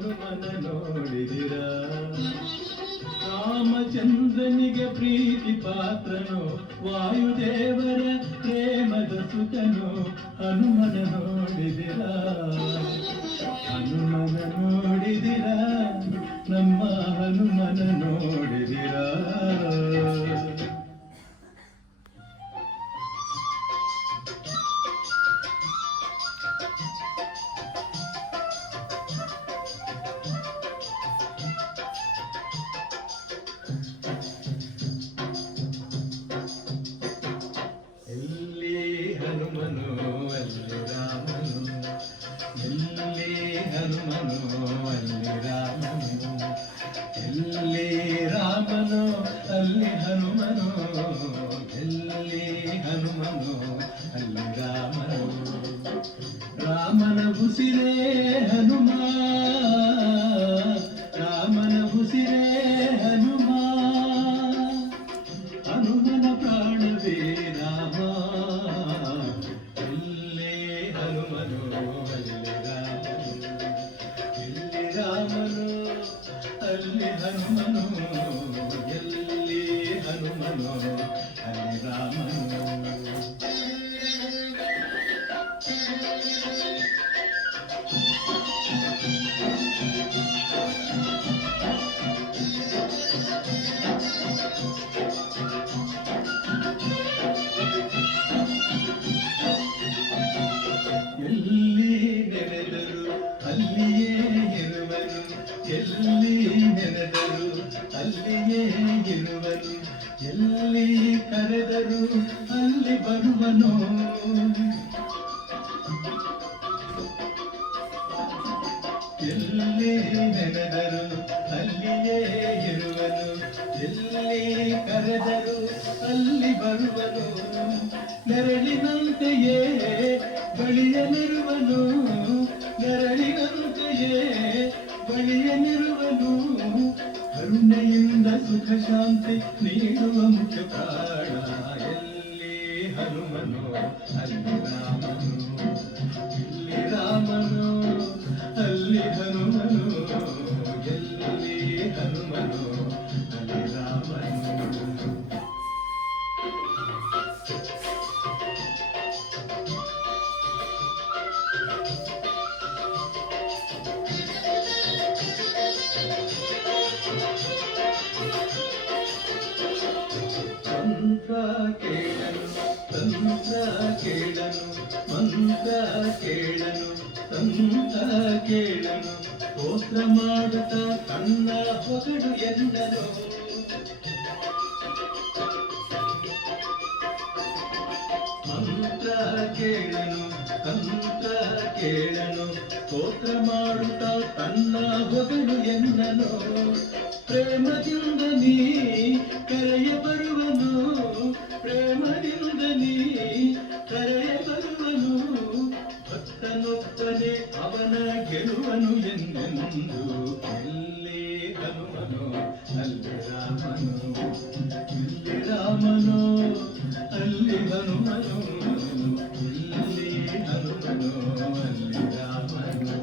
ಹನುಮನ ನೋಡಿದಿರ ರಾಮಚಂದ್ರನಿಗೆ ಪ್ರೀತಿ ಪಾತ್ರನು ವಾಯುದೇವರ ಪ್ರೇಮದ ಸುತನು ಹನುಮನ ನೋಡಿದಿರ ಹನುಮನ ನೋಡಿದಿರ ನಮ್ಮ ಹನುಮನ ನೋಡಿದಿರ ಹನುಮನು ಅಲ್ಲಿ ರಾಮನು ಎಲ್ಲಿ ಹನುಮನು ಅಲ್ಲಿ ರಾಮನು ಎಲ್ಲಿ ರಾಮನು ಅಲ್ಲಿ ಹನುಮನು ಎಲ್ಲಿ ಹನುಮನು ಅಲ್ಲಿ ರಾಮನು ರಾಮನ ಉಸಿರೇ ಹನುಮ ರಾಮನ ಉಸಿರೇ ಹನುಮ ಹನುಮನ ಪ್ರಾಣವೇ ರಾಮ ರಾಮನು ಅಲ್ಲಿ ಹನುಮನು ಎಲ್ಲಿ ಹನುಮನು ಅಲ್ಲಿ ರಾಮನು ಎಲ್ಲಿ ನೆನೆದರು ಅಲ್ಲಿಯೇ ಇರುವನು ಎಲ್ಲಿ ನೆನೆದರು ಅಲ್ಲಿಯೇ ಇರುವನು ಎಲ್ಲಿ ಕರೆದರು ಅಲ್ಲಿ ಬರುವನು ಎಲ್ಲಿ ನೆನೆದರು ಅಲ್ಲಿಯೇ ಇರುವನು ಎಲ್ಲಿ ಕರೆದರು ಅಲ್ಲಿ ಬರುವನು ನೆರಳಿನಂತೆಯೇ ಬಳಿಯಲಿರುವನು ನೆರಳಿನಂತೆಯೇ ಬಳಿಯಲಿರುವನು ಕರುಣೆಯಿಂದ ಸುಖ ಶಾಂತಿ ನೀಡುವ ಮುಖ್ಯ ಪ್ರಾಣ ಎಲ್ಲಿ ಹನುಮನು ಅಲ್ಲಿ ರಾಮನು ಇಲ್ಲಿ ರಾಮನು ಅಲ್ಲಿ ಹನುಮನು ಎಲ್ಲಿ ಹನುಮನು ಅಲ್ಲಿ ರಾಮನು ಮಂತ್ರ ಕೇಳನು ತಂತ್ರ ಕೇಳನು ಮಂತ್ರ ಕೇಳನು ತಂತ್ರ ಕೇಳನು ಸ್ತೋತ್ರ ಮಾಡುತ್ತಾ ತನ್ನ ಹೊಗಡು ಎಂದನು ಮಂತ್ರ ಕೇಳನು ತಂತ್ರ ಕೇಳನು ಸ್ತೋತ್ರ ಮಾಡುತ್ತಾ ತನ್ನ ಹೊಗಡು ಎಂದನು ಪ್ರೇಮದಿಂದ ನೀ ಕರೆಯ ಬರುವನು ಪ್ರೇಮದಿಂದ ನೀ ಕರೆಯ ಬರುವನು ಭಕ್ತನೊಬ್ಬನೇ ಅವನ ಗೆಲುವನು ಎಂದೆಂದು ಎಲ್ಲಿ ಹನುಮನು ಅಲ್ಲಿ ರಾಮನು ಇಲ್ಲಿ ರಾಮನು ಅಲ್ಲಿ ಹನುಮನು ಇಲ್ಲಿ ಹನುಮನು ಅಲ್ಲಿ ರಾಮನು